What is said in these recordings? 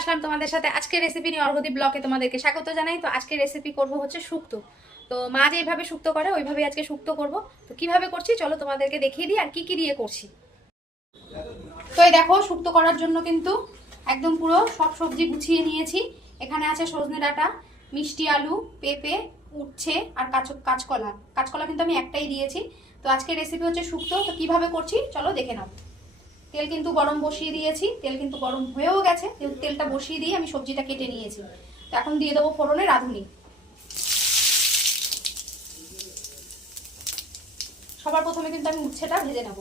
আসলাম তোমাদের সাথে। আজকের রেসিপি নিয়ে অর্ঘদীপ ব্লকে তোমাদেরকে স্বাগত জানাই। তো আজকে রেসিপি করব হচ্ছে শুক্তো। তো মা যেভাবে শুক্তো করে ওইভাবে আজকে শুক্তো করব। তো কীভাবে করছি? চলো তোমাদেরকে দেখিয়ে দিই আর কি কি দিয়ে করছি। তো এই দেখো, শুক্তো করার জন্য কিন্তু একদম পুরো সব সবজি গুছিয়ে নিয়েছি। এখানে আছে সজনে ডাঁটা, মিষ্টি আলু, পেঁপে, উচ্ছে আর কাঁচ কাঁচকলা। কাঁচকলা কিন্তু আমি একটাই দিয়েছি। তো আজকের রেসিপি হচ্ছে শুক্তো। তো কীভাবে করছি? চলো দেখে নাও। তেল কিন্তু গরম বসিয়ে দিয়েছি, তেল কিন্তু গরম হয়েও গেছে, তেল- তেলটা বসিয়ে দিয়ে আমি সবজিটা কেটে নিয়েছি। তো এখন দিয়ে দেবো ফোড়নে রাঁধুনি। সবার প্রথমে কিন্তু আমি উচ্ছেটা ভেজে নেব।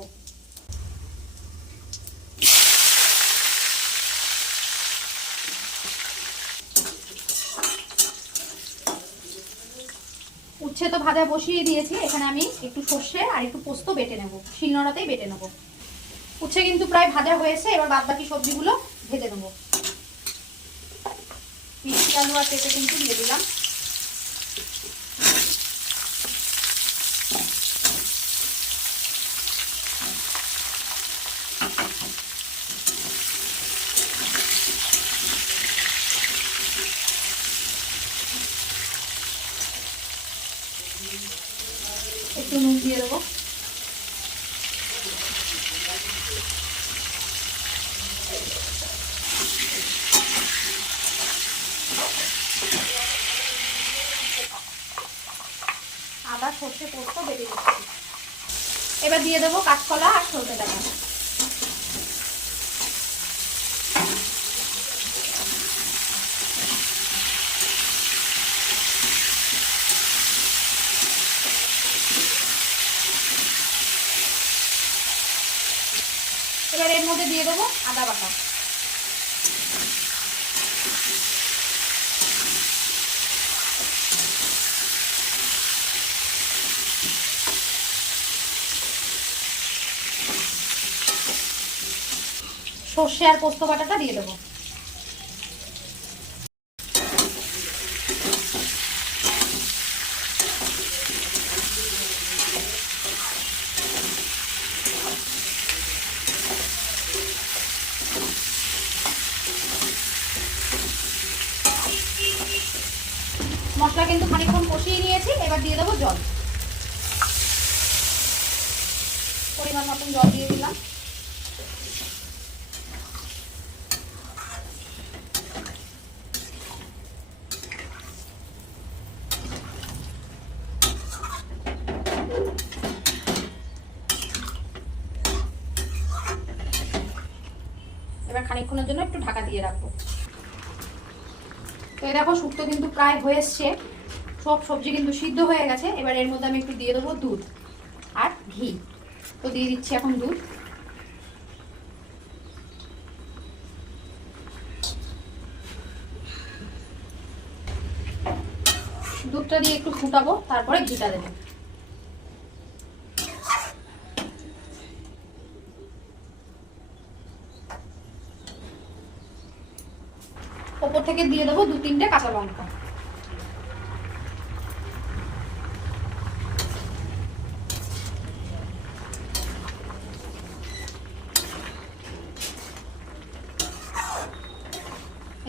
উচ্ছে তো ভাজা বসিয়ে দিয়েছি, এখানে আমি একটু সর্ষে আর একটু পোস্ত বেটে নেব, শিলনোড়াতেই বেটে নেব। উচ্ছে কিন্তু প্রায় ভাজা হয়েছে, এবার বাদ বাকি সবজিগুলো ভেজে নেব। মিষ্টি আলু আর পেঁপে কিন্তু দিয়ে দিলাম। একটু নুন দিয়ে দেবো। আদা সর্ষে পোস্ত বেটে দিচ্ছি এবার দিয়ে দেবো কাঁচকলা আর সর্ষে ডাটা এবার এর মধ্যে দিয়ে দেবো আদা বাটা। সর্ষে আর পোস্ত বাটাটা দিয়ে দেবো। মশলা কিন্তু খানিকক্ষণ কষিয়ে নিয়েছি, এবার দিয়ে দেবো জল। পরিমাণ মতন জল দিয়ে দিলাম। এবার খানিকক্ষণের জন্য একটু ঢাকা দিয়ে রাখব। তো এই দেখো, শুক্তো কিন্তু প্রায় হয়ে এসছে। সব সবজি কিন্তু সিদ্ধ হয়ে গেছে। এবার এর মধ্যে আমি একটু দিয়ে দেবো দুধ আর ঘি। তো দিয়ে দিচ্ছি এখন দুধ। দুধটা দিয়ে একটু ফুটাবো, তারপরে ঘিটা দেবো। ওপর থেকে দিয়ে দেবো দু তিনটে কাঁচা লঙ্কা।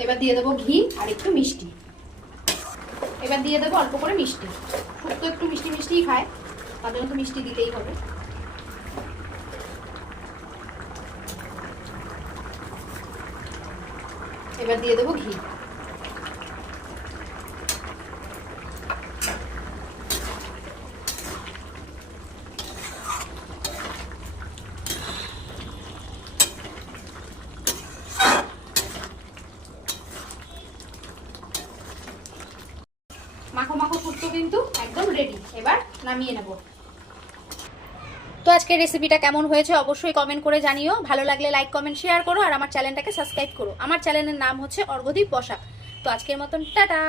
এবার দিয়ে দেবো ঘি আর একটু মিষ্টি। এবার দিয়ে দেবো অল্প করে মিষ্টি। শুক্তো একটু মিষ্টি মিষ্টিই খায় জন্য তো মিষ্টি দিতেই হবে। এবার দিয়ে দেবো ঘি। মাখো মাখো শুক্তো কিন্তু একদম রেডি এবার নামিয়ে নেব। তো আজকের রেসিপিটা কেমন হয়েছে অবশ্যই কমেন্ট করে জানিও। ভালো লাগলে লাইক কমেন্ট শেয়ার করো আর আমার চ্যানেলটাকে সাবস্ক্রাইব করো। আমার চ্যানেলের নাম হচ্ছে অর্ঘদীপ পোশাক তো আজকের মতন, টাটা!